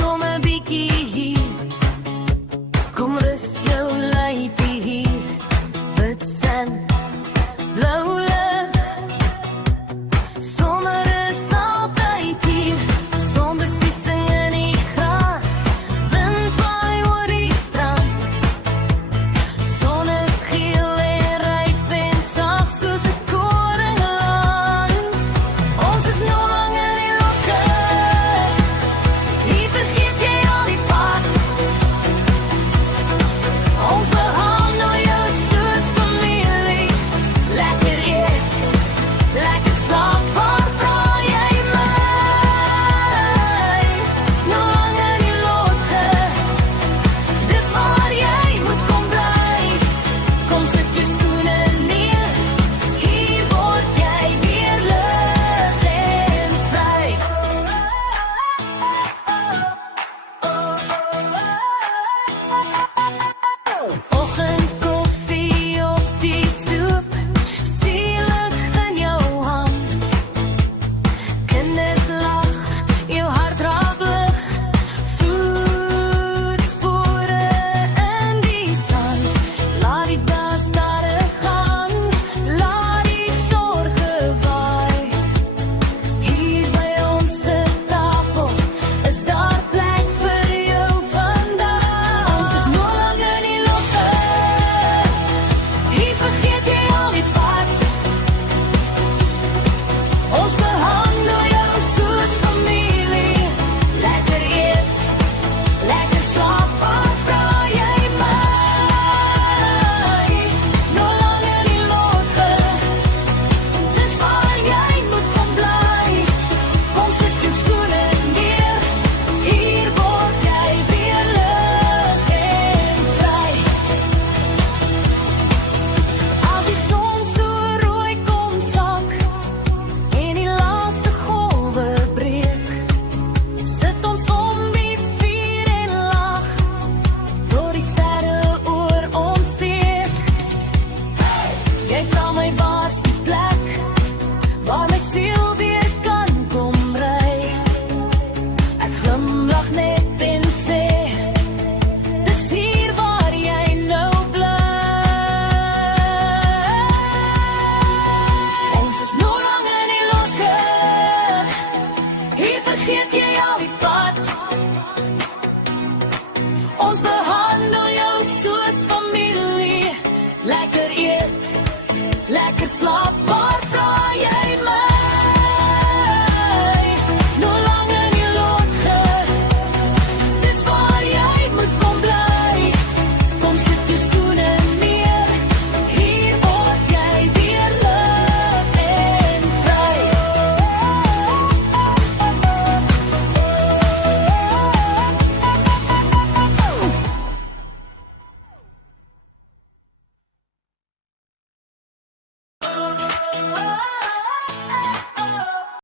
Kom 'n bietjie hier. Kom rus jou lyfie hier. Wit sand, blou lug. Somer is altyd hier. Sonbesiesing in die gras. Wind waai oor die strand. Son is geel en ryp en sag soos 'n koringland. Ons is nou lang in die lokke. Nie vergeet jy al die pad. Ons behandel jou soos familie. Lekker eet, lekker slaap, waar vra jy my? Nou lang in die lokke. Dis waar jy moet kom bly. Kom sit jou skoene neer. Hier word jy weer lig en vry. Oggendkoffie op die stoep. Sielig in jou hand. Kinders lag, jou hart raak lig. Voetspore in die sand. Laat die dag stadig gaan. Laat die sorge waai. Hier by ons se tafel is daar plek vir jou vandag. Ons is nou lang in die lokke. Hier vergeet jy al die pad. Ons behandel jou soos familie. Lekker eet, lekker slaap, waar vra jy my? Nou lang in die lokke. Dis waar jy moet kom bly. Kom sit jou skoene neer. Hier word jy weer lig en vry. As die son so rooi kom sak en die laaste golwe breek, sit ons om die vuur en lag, door die sterre oor ons steek. Jy vra my waar's die plek, waar my siel weer kan kom ry. Ek glimlag net en sê, dis hier waar jy nou bly. Ons is nou lang in die lokke. Hier vergeet jy al die pad. Ons behandel jou soos familie. Lekker eet, lekker slaap.